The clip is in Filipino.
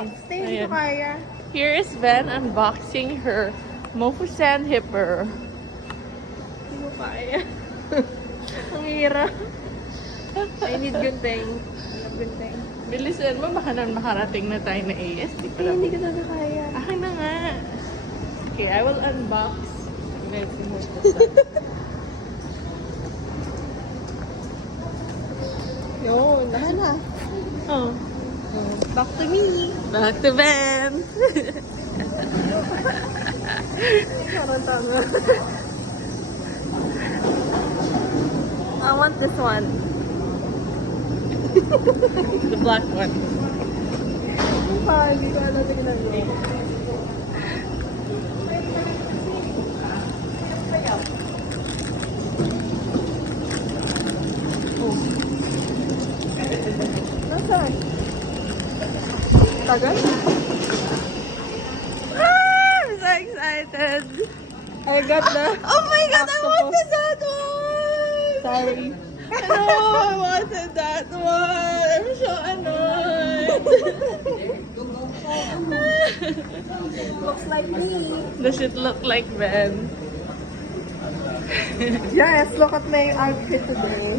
Stay, hindi ko kaya. Here is Ben unboxing her Mofu Sand Hipper. Hindi ko kaya. Ang hirap. I need gunting. Gunting. Bilisan mo, baka naman makarating na tayo na AS. Hindi ko talaga kaya. Akin na nga. Okay, I will unbox. Let's remove the sun. Yun, lahat na. Oh. Back to me. Back to Ben. Parang tama. I want this one. The black one. Hindi ko alam tignan mo. Nasaan? Tagal? I'm so excited. I got the... Oh my god, I Octopus. wanted that one! Sorry. No, I wanted that one. I'm so annoyed. Looks like me. Does it look like Ben? Yes, look at my outfit today.